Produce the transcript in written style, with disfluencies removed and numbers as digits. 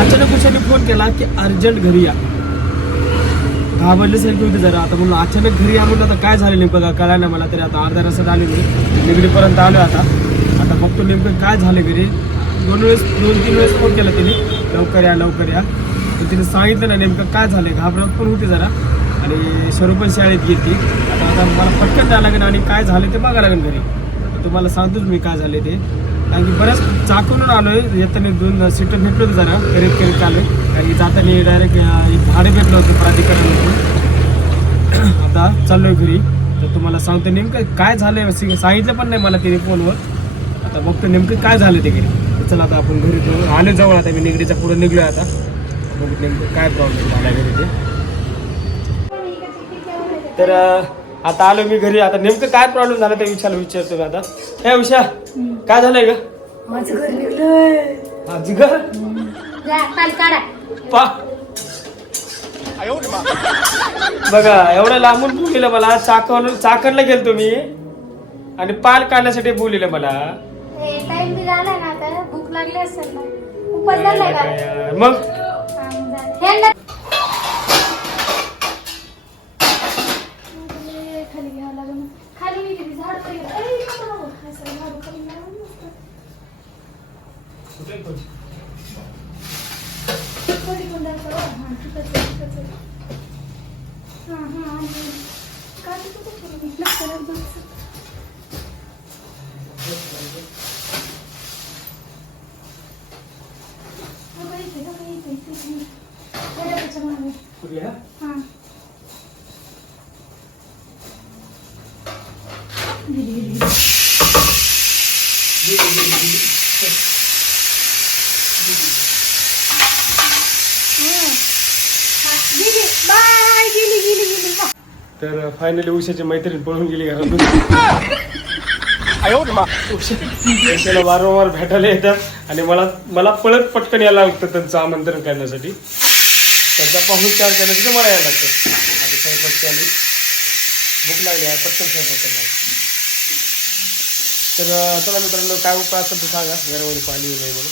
अचानक उषाने फोन केला की अर्जंट घरी या. घाबरल्यासारखी होती जरा. आता म्हणून अचानक घरी या म्हणलं तर काय झालं नेमकं कळा ना मला. तरी आता अर्ध्या रस्त्यात आले मी निगडीपर्यंत आलो. आता बघतो नेमकं काय झालं घरी. 2-3 वेळेस फोन केला तिने लवकर या लवकर या. तर तिने सांगितलं ना नेमकं काय झालं. घाबरत पण होती जरा आणि सर्व पण शाळेत गेली. आता मला पटकन जायला लागेल आणि काय झालं ते बघायला लागेल घरी. तर तुम्हाला सांगतोच मी काय झाले ते. कारण की बऱ्याच चाकून आलो आहे. येताना 2 सीटर भेटलो होतं जरा करीत आलो आहे. कारण की जाताना डायरेक्ट एक भाडे भेटलं होतं प्राधिकरणातून. आता चाललो आहे घरी. तर तुम्हाला सांगतो नेमकं काय झालं सांगितलं पण नाही मला तिने फोनवर. आता बघतो नेमकं काय झालं ते घरी. तर चला आता आपण घरी जाऊ. आलो जवळ आता मी निगडीच्या पुढे निघलो आता. बघू नेमकं काय प्रॉब्लेम झाला घरी ते. तर आता आलो मी घरी. आता नेमकं काय प्रॉब्लेम झाला ते विचारतो मी आता. हे उषा काय झालंय ग. माझं घर निघलंय. माझं घर पा बघा एवढं लांबून बोलिलं मला. चाकणला गेलतो मी आणि पाल काढण्यासाठी बोलिलं मला. टाइम बी झाला ना आता. भूक लागली असेल ना. उपास झालाय का मग खाली घ्यावं लागेल. खाली मी किती झाड तरी तर फायनली उषाची मैत्रीण पळून गेली घरातून. उषाला वारंवार भेटायला येतात आणि मला पळत पटकन यायला लागतं त्यांचं आमंत्रण करण्यासाठी. त्यांचा पाहुणचार करण्यासाठी मला यायला लागतं. आता स्वयंपाक आली भूक लागली आहे पटकन स्वयंपाक करणार. तर चला मित्रांनो काय उपाय असेल तर सांगा घरामध्ये पाणी नाही म्हणून.